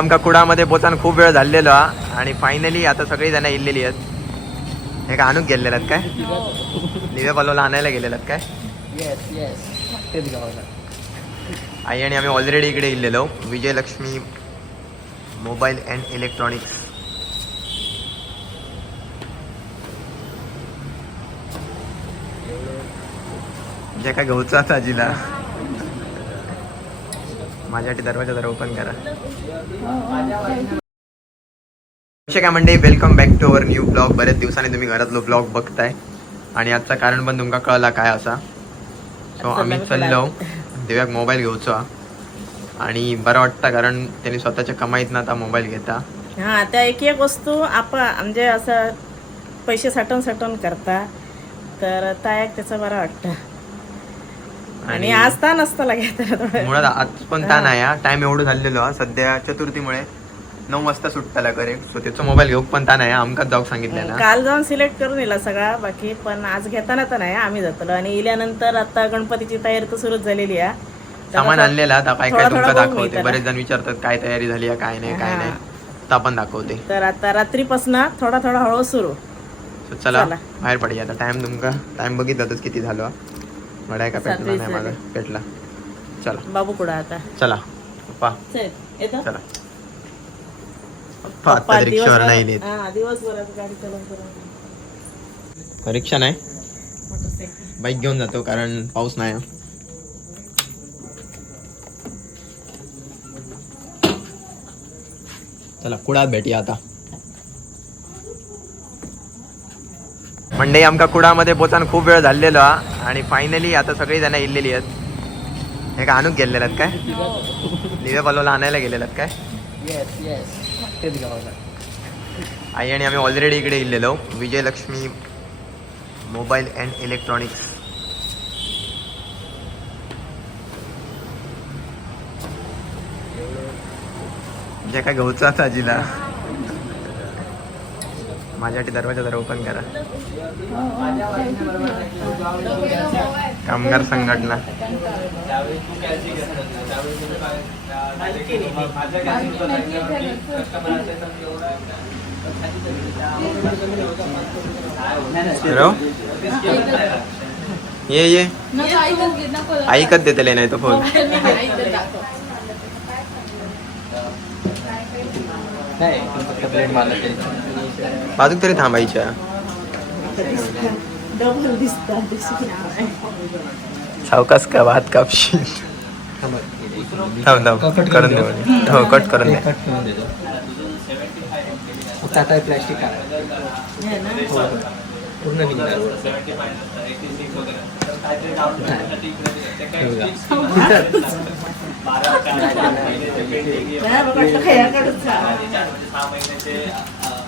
आमका कुडामध्ये पोचान खूप वेळ झालेलो हा. आणि फायनली आता सगळी जण इल्लेली आहेत. हे का आणूक गेलेले आहेत काय? दिव्या पलवला आणायला गेलेले आहेत काय? आई आणि आम्ही ऑलरेडी इकडे इल्लेलो. Vijayalakshmi mobile and electronics. जे काय घ्यायचं आता आजीला. माझ्यासाठी दरवाजा जरा ओपन करा. काय म्हणते welcome back to our new blog बरेच दिवसांनी तुम्ही घरातलो ब्लॉग बघताय. आणि आजचं कारण पण तुमका कळला काय असा. सो आम्ही चाललो. दिव्याक मोबाईल घेऊचो. हा. आणि बरं वाटतं कारण त्यांनी स्वतःच्या कमाईत ना मोबाईल घेता. हा त्या एक एक वस्तू आपण म्हणजे असं पैसे साठवून साठवून करता. तर त्या एक त्याचं बरं वाटतं. आणि आज ता नसतं लागेल मुळात आज पण ताण आहे टाइम एवढं झालेलो हा. सध्या चतुर्थीमुळे नऊ वाजता सुटताला करेक्ट सो त्याचा मोबाईल घेऊक पण ताण आहे आमकाच जाऊक सांगितलं काल जाऊन सिलेक्ट करून दिला सगळा बाकी पण आज घेताना तर नाही आम्ही जातलो. आणि इल्यानंतर आता गणपतीची तयारी तर सुरूच झालेली आहे. सामान आणलेला आता काय काय तुमका दाखवते. बरेच जण विचारतात काय तयारी झाली आहे काय नाही काय. नाही. तर आपण दाखवते. तर आता रात्रीपासून थोडा थोडा हळू सुरू. चला चला. बाहेर पडूया. आता टाइम तुमका टाइम बघितलातच किती झालो. घड्याळ का पेटला नाही माझा? पेटला. चला. बाबू कुठं आता? चला. पप्पा चल, येतो. चला. पप्पा आता रिक्षावर नाही नेत. हा, दिवसभरात गाडी चालवून रिक्षा नाही? बाईक घेऊन जातो कारण पाऊस नाही. चला कुडात भेटूया आता. मंडई आमका कुडामध्ये पोचान खूप वेळ झालेलो हा. आणि फायनली आता सगळी जण इल्लेली आहेत. हे का आणूक गेलेले आहेत काय? दिव्या पलवला आणायला गेलेले आहेत काय? आई आणि आम्ही ऑलरेडी इकडे इल्लेलो. Vijayalakshmi mobile and electronics. जे काय घ्यायचं आता आजीला. माझ्यासाठी दरवाज़ा जरा ओपन करा. कामगार संघटना. हॅलो? ये ये. ऐकत देतले नाही तो फ़ोन नाही बाजूक तरी थांबायच्या सावकाश का भात कापशी थांब थांब. करून दे म्हणे. हो कट करून दे. आता प्लॅस्टिक पूर्ण निघणार.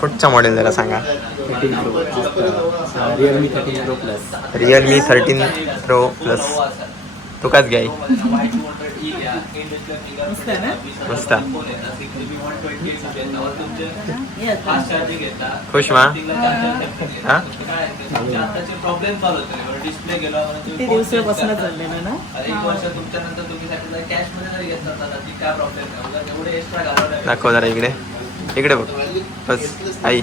कुठचा मॉडेल जरा सांगा? Realme thirteen pro plus Realme thirteen pro plus तुकाच घ्याय मस्त. खुश मा? हा? किती दिवसापासून चाललेलं ना? दाखव जरा इकडे. इकडे बघ. बस आई.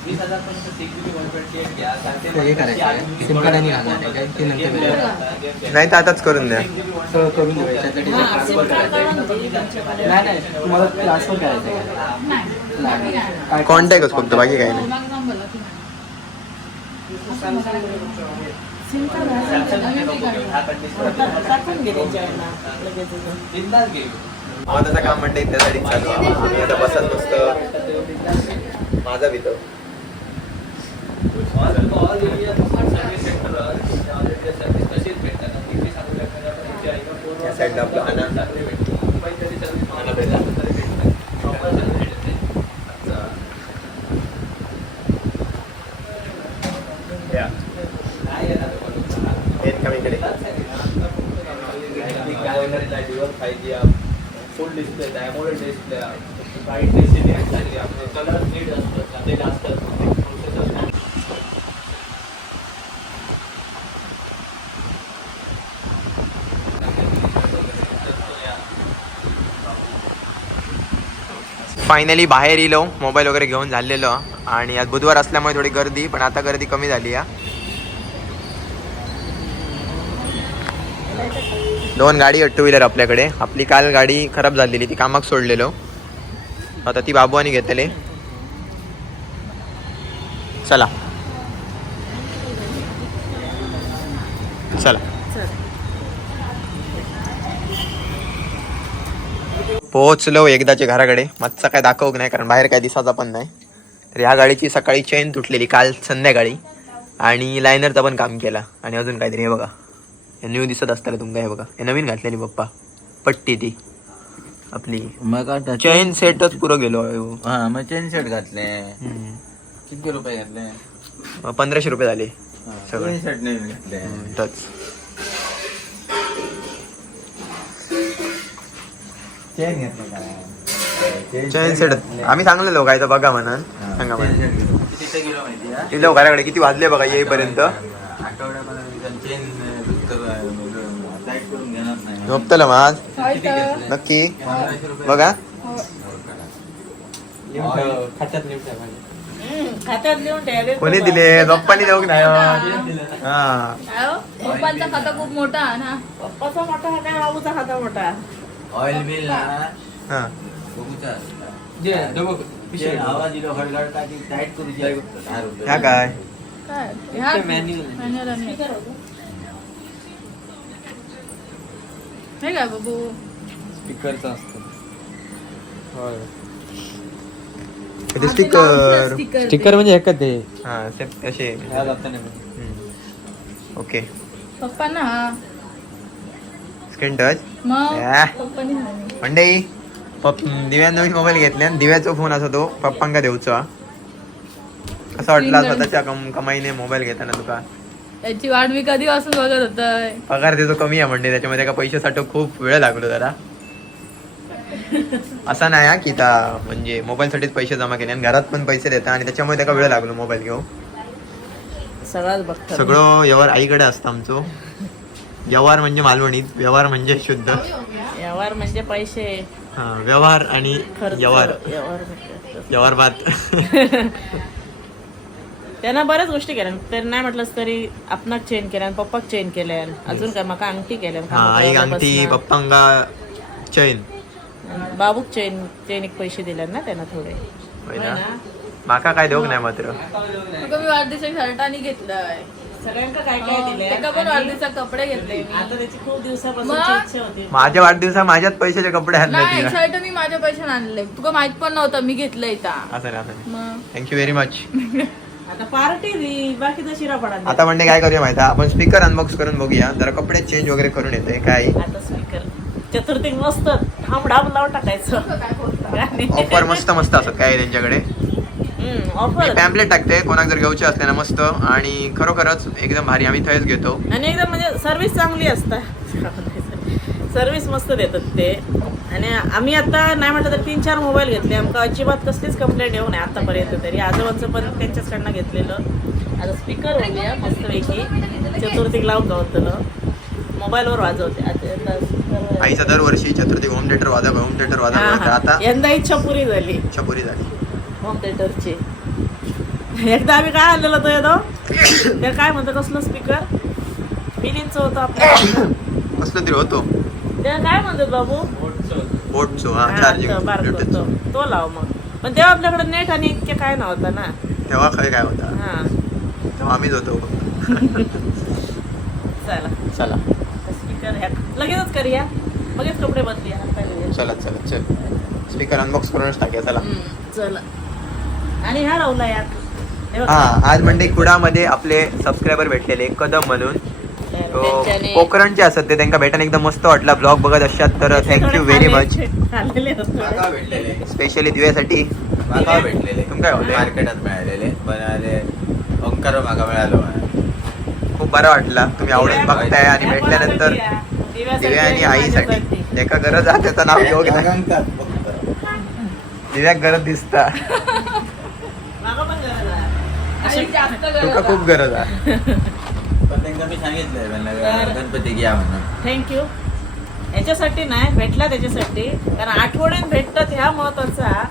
हो, मागं रे. तो करायचं सिम कार्ड आणि घालणार आहे काय ते नंतर मिळेल. नाही तर आताच करून द्या. करून. नाही नाही तुम्हाला ट्रान्सफर करायचं आहे. काय कॉन्टॅक्टच फक्त बाकी काही नाही. काम म्हणते त्यासाठी चालू आहे. आम्ही आता बसत नुसतं माझा भीतो या साईडला आपलं अना अना फुल डिस्प्ले डायमोड डिस्प्ले वाईट डिस्प्ले कलर नीट असतं ते जास्त फायनली बाहेर येलो मोबाईल वगैरे घेऊन झालेलो. आणि आज बुधवार असल्यामुळे थोडी गर्दी पण आता गर्दी कमी झाली या दोन गाडी टू व्हीलर आपल्याकडे. आपली काल गाडी खराब झालेली ती कामाक सोडलेलो. आता ती बाबू आणि घेतले. चला. चला. पोहोचलो एकदाच्या घराकडे. मच्छा काय दाखवक नाही कारण बाहेर काय दिसाचा पण नाही. तर ह्या गाडीची सकाळी चेन तुटलेली काल संध्याकाळी. आणि लायनरचा पण काम केला. आणि अजून काहीतरी हे बघा. हे न्यू दिसत असताना तुमका हे बघा. हे नवीन घातलेली पप्पा. पट्टी ती. आपली. मग चेन सेटच पुरं गेलो हो. हा मग चेन शर्ट घातले. किती रुपये घातले? पंधराशे रुपये झाले. सगळे. चेन शर्ट नवीन घातले. चेन घेतले चेन सेट. आम्ही सांगलेलो काय तर बघा म्हणून. सांगा म्हणून माहिती आहे? घराकडे किती वाजले बघा येईपर्यंत? आठवड्यापर्यंत चेन टाईट करून घेणार नाही. झोपतलं मग आज? नक्की. बघा. खात्यात ठेवले. कोणी दिले? पप्पानी देऊ नाही? हा पप्पांचा खाता खूप मोठा ना. पप्पाचा मोठा हा काय बाबूचा खाता मोठा ऑइल बिल ना. हा. बघूचा आवाज खडखड का ती टाईट आहे फक्त दहा रुपये. ह्या काय? काय? ह्या मॅन्युअल आणि हे काय बाबू? स्टिकर स्टिकर स्टिकर म्हणजे एकच ते हा ते असे ओके. पप्पांना हा. स्क्रीन टच पप दिव्या नवीन मोबाईल घेतल्या दिव्याचा फोन असा तो पप्पांका देऊचा. कसं वाटला स्वतःच्या कम कमाईने मोबाईल घेताना तुका. त्याची वाट मी कधीपासून बघत होतोय. पगार त्याचा कमी आहे म्हणजे त्याच्यामध्ये का पैसे साठव खूप वेळ लागलो जरा. असा नाही हा की त्या म्हणजे मोबाईल साठीच पैसे जमा केले आणि घरात पण पैसे देता आणि त्याच्यामुळे त्याला वेळ लागलो मोबाईल बघतात. सगळं व्यवहार आईकडे असतं आमचं. व्यवहार म्हणजे मालवणीत व्यवहार म्हणजे शुद्ध. व्यवहार म्हणजे पैसे. हा व्यवहार आणि व्यवहार. व्यवहार म्हणजे व्यवहार बात त्यांना बऱ्याच गोष्टी केल्या. तर नाही म्हटलंस तरी आपणाक चेन केल्या पप्पाक चेन केल्या. अजून काय माका अंगठी केल्या. हा आई अंगठी पप्पांगा चैन बाबूक चेन चेन एक पैसे दिले ना त्यांना थोडे. माका काय देऊक नाही मात्र. तुका मी वाढदिवसा शर्ट आणि घेतलंय. सगळ्यांका काय काय दिले त्याका पण वाढदिवसा कपडे घेतले? मी आता त्याची खूप दिवसापासून मग? इच्छा होती. माझ्या वाढदिवसा माझ्याच पैशाचे कपडे आणले नाही तिला शर्ट मी माझ्या पैशाने आणले. तुका माहीत पण नव्हतं मी घेतलंय इथं. असं नाही असं नाही मग? थँक्यू व्हेरी मच आता पार्टी दी बाकी तर शिरा पडा आता म्हणजे काय करूया माहिती आहे? आपण स्पीकर अनबॉक्स करून बघूया. जरा कपडे चेंज वगैरे करून येते काय? आता स्पीकर चतुर्थी मस्त थांब लावून टाकायचं. ऑफर मस्त मस्त असत काय त्यांच्याकडे? ऑफर पॅम्पलेट टाकते कोणाक जर घ्यायचे असले ना मस्त. आणि खरोखरच एकदम भारी आम्ही थंयच घेतो. आणि एकदम म्हणजे सर्व्हिस चांगली असता. सर्व्हिस मस्त देतात ते. आणि आम्ही आता नाही म्हटलं तर तीन चार मोबाईल घेतले. आमका अजिबात कसलीच कंप्लेंट येऊ नये आतापर्यंत तरी. आजोबांचं पण त्यांच्याचकडनं घेतलेलं. आता स्पीकर होऊया मस्तपैकी. चतुर्थीक लावून गावतलं. मोबाईलवर वाजवते. आता- आईचा दरवर्षी चतुर्थी होम थिएटर वादक होम थिएटर होतं. हा. आता यंदा इच्छा पुरी झाली. इच्छा पुरी झाली होम थिएटरची एकदा आम्ही काय आणलेलं तो येतो? ते काय म्हणतो कसलं स्पीकर मिलिंचं होतं आपलं. कसलं तरी होतो. ते काय म्हणतात बाबू? बोटचो हा हा, चार्जिंग तो बारको तो. तो लाव मग. पण तेव्हा आपल्याकडे नेट आणि इतके काय नव्हतं ना. तेव्हा खरं काय होता? हा. तेव्हा आम्हीच होतो. चला. चला. स्पीकर ह्या लगेचच करूया. लगेच कपडे बदलूया. चला चला चल. स्पीकर अनबॉक्स करूनच टाकूया चला. चला. आणि ह्या लावला यात. हे आज म्हणजे कुडामध्ये आपले सबस्क्रायबर भेटलेले कदम म्हणून. कोकणचे असत ते त्यांना भेटायला एकदम मस्त वाटला. ब्लॉग बघत असतात तर thank you very much specially दिव्यासाठी. भेटलेले. तुमका? मार्केटात मिळालेले. पण ओंकार माका मिळालो. खूप बरं वाटला. तुम्ही आवडून बघताय आणि भेटल्यानंतर दिव्या आणि आईसाठी. ज्याका गरज आहे त्याचं नाव घेऊ घ्या दिव्याक गरज दिसता मागं पण गरज आहे. आणि जास्त तुका खूप गरज आहे. पण त्यांना मी सांगितलंय त्यांना तर- गणपती घ्या म्हणून. थँक्यू याच्यासाठी नाही भेटला त्याच्यासाठी. कारण आठवणीत भेटतात ह्या महत्त्वाचा.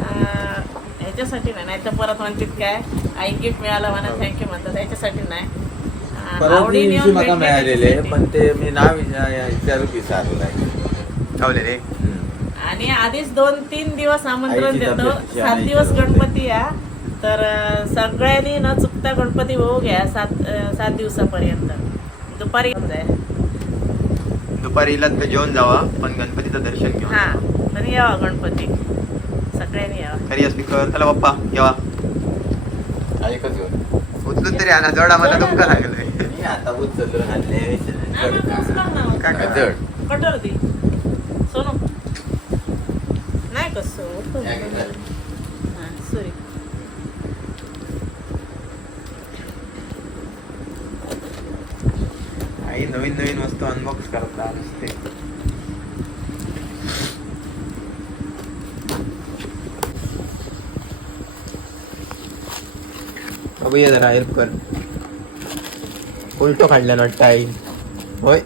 अं, ह्याच्यासाठी नाही नाही तर परत म्हणतात काय आई गिफ्ट मिळालं म्हणा थँक्यू म्हणतात. ह्याच्यासाठी नाही. मिळालेले. पण ते मी नाव विचार- रे. आणि आधीच दोन तीन दिवस आमंत्रण देतो. सात दिवस. गणपती या. तर सगळ्यांनी न चुकता गणपती होऊ घ्या सात सात दिवसापर्यंत. दुपारी येऊन जाय. दुपारी तर जेवण जावा पण गणपतीचं दर्शन घेऊन हा. तर यावा गणपती. सगळ्यांनी यावा. खरी स्पीकर चला पप्पा येवा. ऐकच घेऊन उचलून तरी आणा जड आम्हाला तुमका लागलोय. मी आता काय आहोत. काय? जड. कटर दी सोनू? नाही कसं या की जड. सॉरी आई नवीन नवीन वस्तू अनबॉक्स करता नुसते. बाबू ये जरा हेल्प कर. उलटो काढल्या वाटतं आई होय?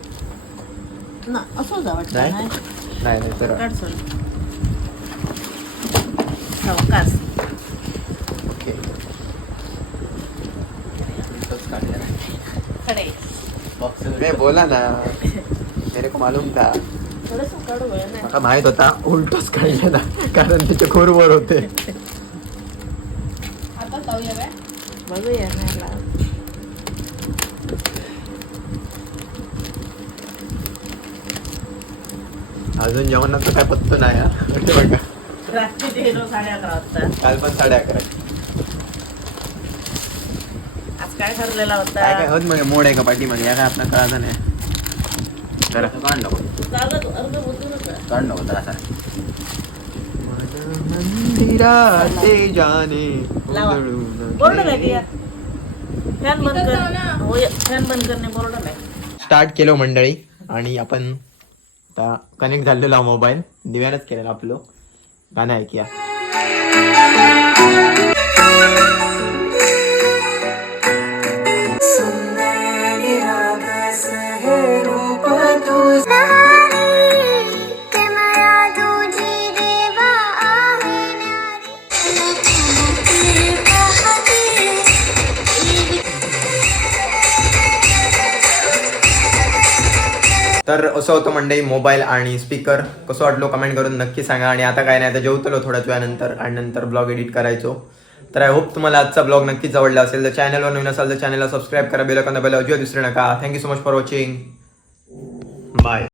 ना असं जा वाटतं नाही? नाही? नाही नाही तर काढ सोनू सावकाश ओके उलटंच काढलं ना. खडे मैं बोला ना. मेरे को मालूम था. नाही मला माहीत होता उलटच काढले ना कारण त्याचे खूर वर होते. बघूया नाही. अजून जेवणाचा काय पत्तो नाही हा. बघा. काल पण साडे अकरा. काय ठरलेला काय काय होता होत मग मोड आहे का पाठीमध्ये या काय आपला कळायचं नाही. जरा काढ नको. जागा तू अर्ध बोलू नका काढ नको जरा. मंदिराचे जाणे लावा. उजळून बोर्ड नाही या फॅन बंद इथं कर जाऊ ना. हो फॅन बंद करणे बोर्ड नाही. स्टार्ट केलो मंडळी. आणि आपण आता कनेक्ट झालेला मोबाईल दिव्यानच केलेला आपलं. गाणं ऐकूया. तर असं होतं मंडई मोबाईल आणि स्पीकर कसं वाटलो कमेंट करून नक्की सांगा. आणि आता काय नाही आता जेवतलो थोड्याच वेळानंतर आणि नंतर ब्लॉग एडिट करायचो. तर आय होप तुम्हाला आजचा ब्लॉग नक्कीच आवडला असेल. तर चॅनलवर नवीन असाल तर चॅनलला सबस्क्राईब करा बेल बेल अजिबात विसरू नका. Thank you so much for watching bye